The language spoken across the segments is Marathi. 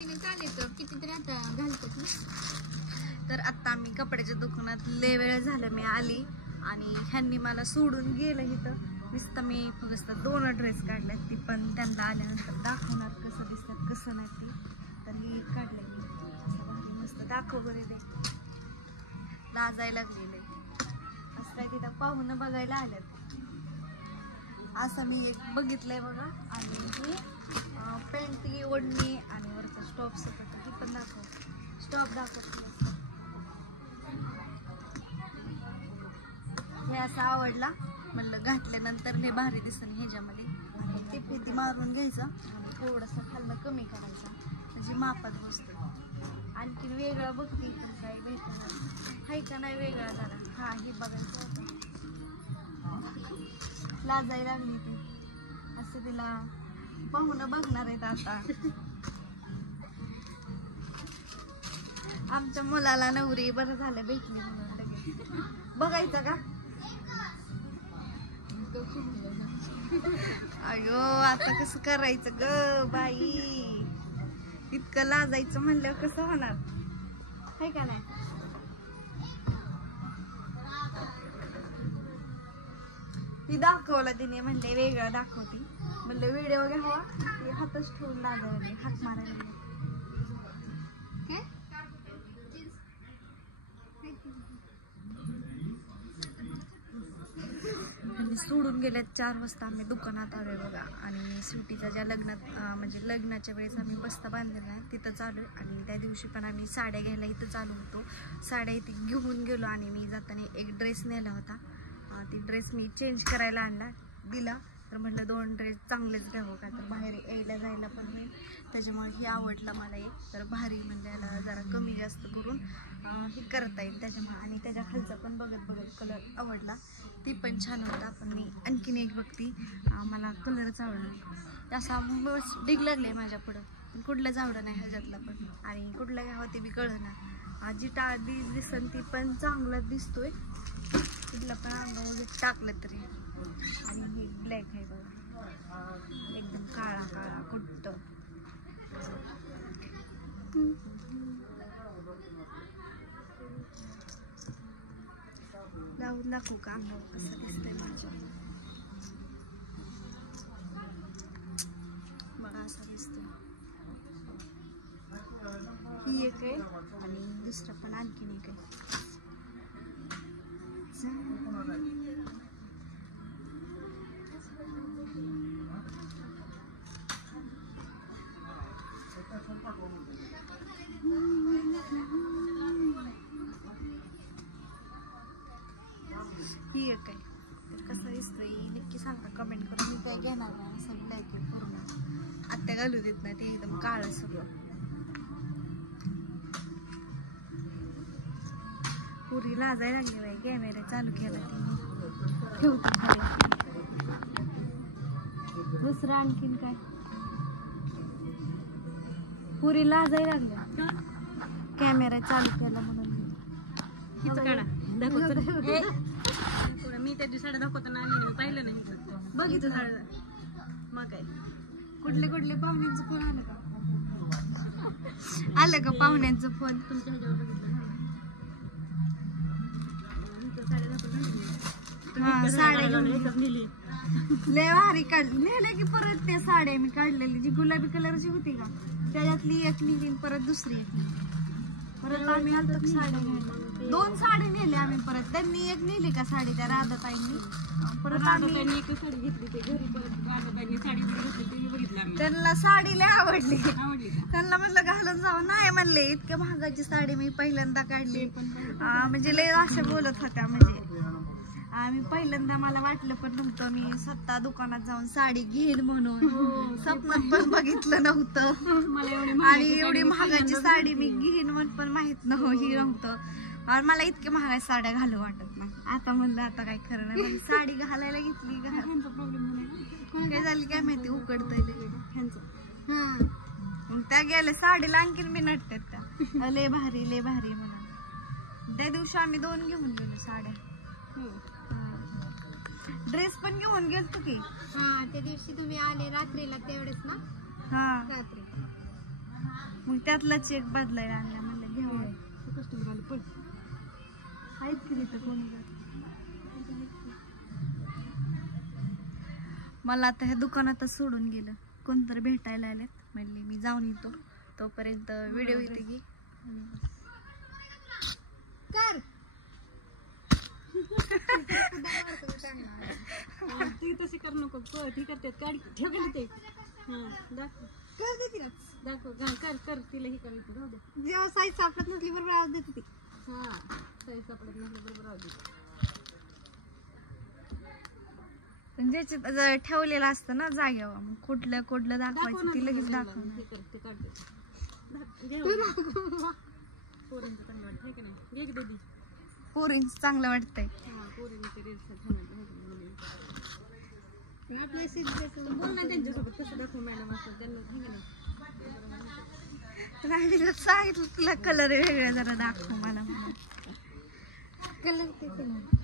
तर आता मी कपड्याच्या दुकानात लय वेळ झालं मी आली आणि ह्यांनी मला सोडून गेलं इथं. नुसतं मी फक्त 2 ड्रेस काढल्यात, ती पण त्यांना आल्यानंतर दाखवणार कसं दिसतात कसं नाही ते. तर ही काढले मी भारी मस्त दाखव बरे दे. लाजायला लागलेले असं काय तिथं पाहुणं बघायला आल्यात असं मी एक बघितलंय बघा. आणि ही पेंटी ओढणी आणि वरचं स्टॉप सकट ही पण दाखव. स्टॉप दाखव. हे असं आवडला म्हणलं घातल्यानंतर हे भारी दिसन ह्याच्यामध्ये. आणि टिपी मारून घ्यायचं आणि थोडंसं खाल्लं कमी करायचं म्हणजे मापात बसतो. आणखीन वेगळं बघते पण काही भेटणार हाय का नाही वेगळा झाला. हा हे बघायचं लाजायला लागली ती असं तिला पाहुणं बघणार आहेत आता. आमच्या मुलाला नवरी बरं झालं भेटली म्हणून लगेच बघायचं का. अयो आता कसं करायचं ग बाई. इतकं लाजायचं म्हणल्यावर कसं होणार आहे का नाही. ती दाखवला तिने म्हणले वेगळं दाखवती म्हणलं व्हिडिओ घ्यावा. ती हातच ठेवून लाजायला हात मारायला सोडून गेल्यात. 4 वाजता आम्ही दुकानात आलोय बघा. आणि स्वीटीच्या ज्या लग्नात म्हणजे लग्नाच्या वेळेस आम्ही बस्ता बांधलेला आहे तिथं चालू आहे. आणि त्या दिवशी पण आम्ही साड्या घ्यायला इथं चालू होतो. साड्या इथे घेऊन गेलो आणि मी जाताना एक ड्रेस नेला होता. ती ड्रेस मी चेंज करायला आणला दिला. तर म्हटलं 2 ड्रेस चांगलेच घ्यावं का तर बाहेर यायला जायला पण होईल. त्याच्यामुळे हे आवडलं मला एक. तर भारी म्हणजे याला जरा कमी जास्त करून हे करता येईल त्याच्यामुळे. आणि त्याच्या खालचा पण बघत कलर आवडला ती पण छान होता. पण मी आणखीन एक बघती मला कलरच आवडला. असा बस डिग लागले माझ्या पुढं पण कुठलंच आवडं नाही ह्याच्यातलं पण. आणि कुठलं घ्यावं ते बी कळना. जी टाळी दिसन ती पण चांगलाच दिसतोय कुठलं पण अंगावर टाकलं तरी. आणि हे ब्लॅक आहे बघा एकदम काळा काळा कुट्ट. लावून दाखवू का अंगावर कसं दिसतंय माझ्या. बघा असं दिसतंय. ही एक आहे आणि दुसरं पण आणखीन एक आहे. ही एक आहे. तर कसं दिसतोय नक्की सांगा कमेंट करून. मी काय घेणार नाही असं ब्लॅक आहे पूर्ण. आत्या घालू देत नाही ते एकदम काळं सगळं. पुरी लाजायला लागली बाई. कॅमेरा चालू केला ती ठेवतो खाली. दुसरं आणखीन काय पुरी लाजायला लागली कॅमेरा चालू केला म्हणून. मी त्या दिवसाला दाखवताना आले पाहिलं नाही बघितलं झालं. मग काय कुठले कुठले पाहुण्यांचं फोन आलं का. आलं का पाहुण्यांचं फोन तुमच्या ह्याच्यावर बघितलं. साड्या लय भारी काढली नेल्या की परत त्या साड्या मी काढलेली जी गुलाबी कलरची होती का त्याच्यातली एक निघली परत दुसरी एक परत आम्ही आलतो साड्या घ्यायला. 2 साडी नेल्या आम्ही परत. त्यांनी एक नेली का साडी त्या राधाताईंनी परत आम्ही एक साडी घेतली ते घरी परत राधाताईंनी साडी घेतली ते बघितलं आम्ही. त्यांना साडी लय आवडली. त्यांना म्हणलं घालून जावं नाही म्हणले इतक्या महागाची साडी मी पहिल्यांदा काढली. म्हणजे लय असं बोलत होत्या म्हणजे आम्ही पहिल्यांदा मला वाटलं पण नव्हतं मी स्वतः दुकानात जाऊन साडी घेईन म्हणून. स्वप्नात पण बघितलं नव्हतं. आणि एवढी महागाची साडी मी घेईन म्हणून पण माहित नव्हतं. आणि मला इतक्या महागाची साड्या घालू वाटत नाही. आता म्हणलं आता काय खरं नाही पण साडी घालायला घेतली. काय झाली काय माहिती उकडतय मग त्या गेल्या साडीला आणखीन मी नटतात त्या लय भारी म्हणून. त्या दिवशी आम्ही 2 घेऊन गेलो साड्या. ड्रेस पण घेऊन गेलतो की. त्या दिवशी तुम्ही आले रात्रीला तेवढेच ना. हा रात्री मग त्यातलाच एक बदलायला आणला म्हणलं घ्यावं. कस्टमर आले पण आहेत की तिथं कोणी जर. मला आता ह्या दुकानातच सोडून गेलं, कोणतरी भेटायला आलेत. म्हणले मी जाऊन येतो, तोपर्यंत व्हिडिओ येते की ती तशी कर नको. ती करते गाडी ठेव गेली ते. हा दाखव दाखव. कर कर तिला ही करायचं. राहू दे. जेव्हा साईज सापडत नसली बरोबर आवाज देते ती. हा साईज सापडत नसलं बरोबर राहू दे. ज्याच्यात ठेवलेलं असतं ना जागेवर, मग कुठलं कुठलं दाखवायचं ती लगेच दाखवणार. हे कर ते काढते. पोरींचं चांगलं वाटतं आहे की नाही. घे की दीदी. पोरींच चांगलं वाटतंय. हा पोरींचे रील्स छान वाटतं. आपल्या सीट बोल ना त्यांच्यासोबत कसं दाखवू मॅडम असं त्यांना हे की नाही. राहिलेलं सांगितलं तुला कलर वेगळा जरा दाखव मला म्हणून. कलर ते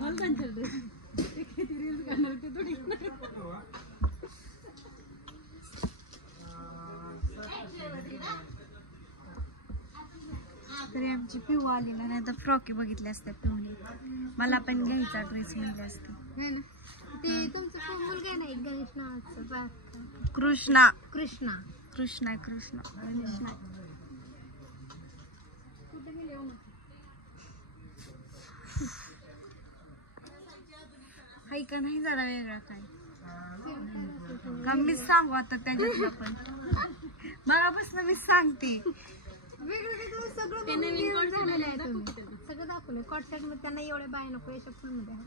हॉल त्यांच्या किती रील्स करणार ते थोडी. तरी आमची पिऊ आलेला नाही तर फ्रॉकी बघितल्या असत्या पिऊने. मला पण घ्यायचा ड्रेस म्हणले असते. है ना. ते तुमचा मुलगा आहे ना एक गणेश नावाचा कृष्णा कृष्णा. कृष्णा कृष्णा कृष्णा. हाय का नाही जरा वेगळा काय का मीच सांगू आता त्याच्यातलं पण. मगापासून मीच सांगते. वेगवेगळं सगळं झालेलं आहे तुम्ही. सगळं दाखवलं. कॉट सेट मध्ये त्यांना एवढ्या बाया नको, याच्या फुल मध्ये आहे.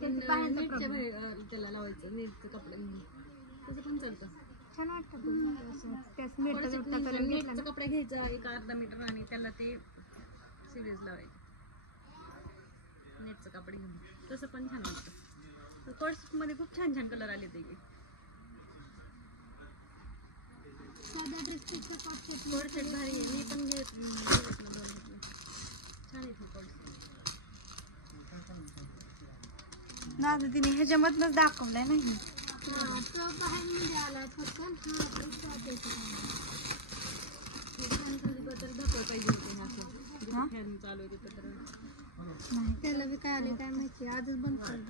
त्यांचं बाहेरचं नेटच्या problem. बाहेर त्याला लावायचं. नेटचं कपडे त्याचं पण चालतं. छान वाटतं. त्याच मीटर करून घेतला नेटचा कपडा घ्यायचा एक अर्धा मीटर आणि त्याला ते सिरीज लावायचं. नेटचं कपडे घेऊन तसं पण छान वाटतं. कोर्स मध्ये खूप छान छान कलर आले ते. साधा ड्रेसपेक्षा कॉट सेट कोर्स सेट भारी आहे. मी पण घेतलं 2 घेतले. छान आहे ते कोर्स. ना तिने ह्याच्यामधनच दाखवलंय नाही. तो बाहेर आला फक्त. तर दाखवायला पाहिजे होते असं. फॅन चालू आहे तिथं तर नाही त्याला बी काय आले काय माहिती. आजच बंद केलं.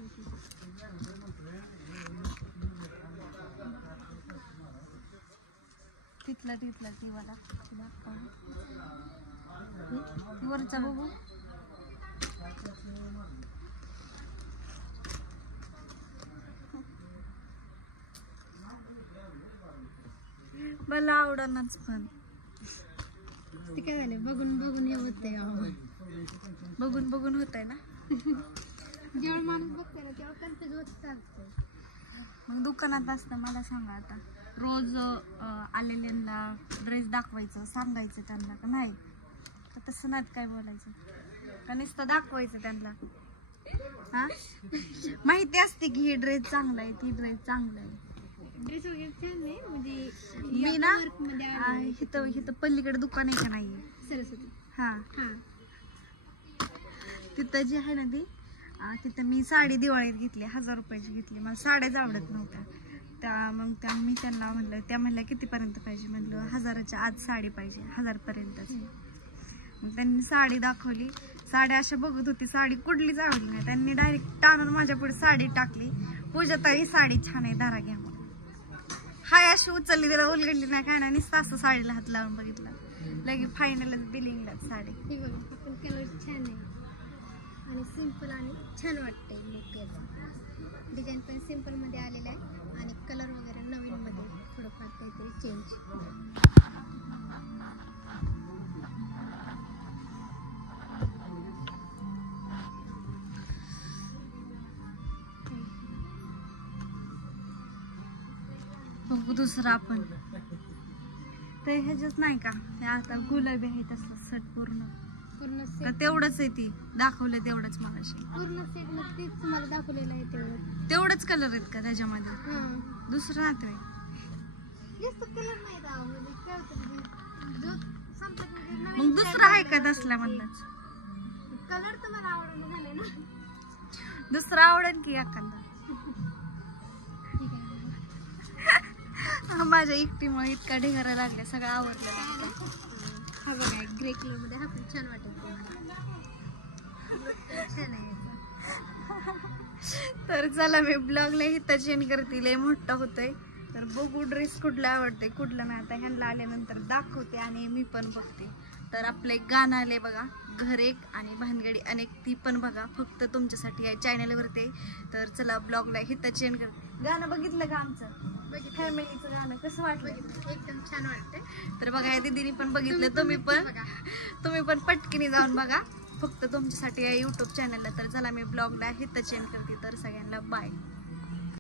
तिथला ती वाला वरचा बघू. मला आवडणारच पण ते काय झाले बघून बघून हे होतंय. बघून बघून होत आहे ना. जेव्हा माणूस बघते ना तेव्हा कन्फ्युज होत चालतंय. मग दुकानात असतं मला सांगा आता रोज आलेल्यांना ड्रेस दाखवायचं सांगायचं त्यांना का नाही का तसं नाही काय बोलायचं का नुसतं दाखवायचं त्यांना. हा माहिती असते की हे ड्रेस चांगला आहे ती ड्रेस चांगला आहे. ड्रेस वगैरे छान नाही म्हणजे मी ना वर्क मध्ये इथं पलीकडे दुकान आहे का नाही. सरस्वती. हा हा तिथं जी आहे ना ती तिथं मी साडी दिवाळीत घेतली 1000 रुपयाची घेतली. मला साड्याच आवडत नव्हत्या. मग मी त्यांना म्हणलं. त्या म्हणल्या कितीपर्यंत पाहिजे. म्हणलं 1000च्या आत साडी पाहिजे 1000पर्यंतच. मग त्यांनी साडी दाखवली. साड्या अशा बघत होती साडी कुठलीच आवडली नाही. त्यांनी डायरेक्ट टाणून माझ्या पुढे साडी टाकली. पूजा ताई साडी छान आहे दारा घ्या. हाय अशी उचलली तिला उलगडली नाही काय नाही नुसतं असं साडीला हात लावून बघितला. लगे फायनल बिलिंगला साडी. ही बघ पण कलर छान आहे आणि सिंपल आणि छान वाटतंय लुक याचा. डिझाईन पण सिंपल मध्ये आलेला आहे आणि कलर वगैरे नवीन मध्ये थोडंफार काहीतरी चेंज. बघू दुसरं आपण ते ह्याच्याच नाही का ते आता गुलाबी आहे तसं सट पूर्ण पूर्ण का सेट. तेवढंच आहे ती दाखवलं तेवढंच मगाशी. पूर्ण सेट मध्ये तेच तुम्हाला दाखवलेलं आहे तेवढं. तेवढंच कलर आहेत का त्याच्यामध्ये. हां दुसरं नाते जास्त कलर नाही दाखवले. काय होतं जो संपत म्हणजे मग नवीन दुसरं आहे का तसल्या मधलंच. कलर तुम्हाला आवडून झाले ना. दुसरं आवडेल की एखादा. ठीक आहे माझ्या एकटीमुळे इतका ढिगारा लागला, सगळं आवडलं. हा बघा ग्रे कलर मध्ये हा पण छान वाटेल तुम्हाला. छान आहे. तर चला मी ब्लॉगला इथं चेंज करते, लय मोठा होतोय. तर बघू ड्रेस कुठला आवडते कुठला नाही, आता ह्यांना आल्यानंतर दाखवते आणि मी पण बघते. तर आपलं एक गाणं आलंय बघा, घर एक आणि भानगडी अनेक, ती पण बघा फक्त तुमच्यासाठी आहे, चॅनलवरती आहे. तर चला ब्लॉगला इथं चेंज करते. गाणं बघितलं का आमचं फॅमिलीचं गाणं, कसं वाटलं? एकदम छान वाटतंय. तर बघा या दीदीने पण बघितलं, तुम्ही पण पटकीने जाऊन बघा, फक्त तुमच्यासाठी आहे यूट्यूब चॅनलला. तर चला मी ब्लॉगला इथं चेंज करते. तर सगळ्यांना बाय.